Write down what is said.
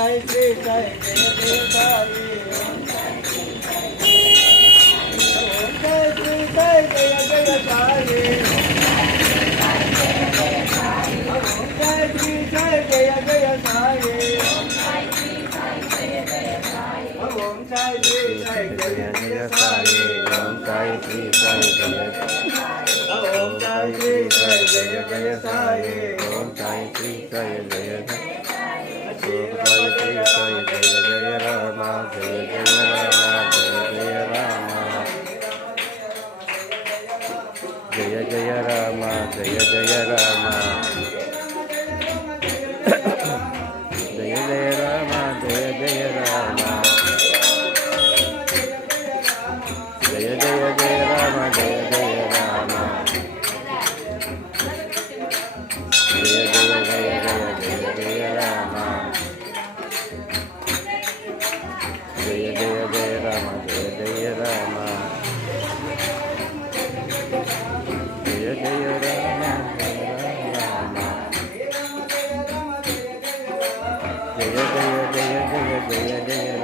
Sai Shri Sai Jaya Jaya Sai Om Sai Shri Sai Jaya Jaya Sai Om Sai Shri Sai Jaya Jaya Sai Om Sai Shri Sai Jaya Jaya Sai Om Sai Shri Sai Jaya Jaya Sai Om Sai Shri Sai Jaya Om Sai Shri Sai Jaya Jaya Sai Om Sai Shri Sai Jaya Jaya Om Sai Shri Sai Jaya Jaya Rama Jaya Jaya Rama Jaya Jaya Rama Jaya Jaya Rama Jaya Jaya Rama Jaya Jaya Rama Jaya Jaya Jaya Rama Jaya Jaya Rama Jaya Jaya Jaya Jaya Jaya Jaya Rama Jaya Jaya Jaya Rama Jaya Jaya Rama Jaya Jaya Rama Jaya Jaya Jaya Jaya Jaya Jaya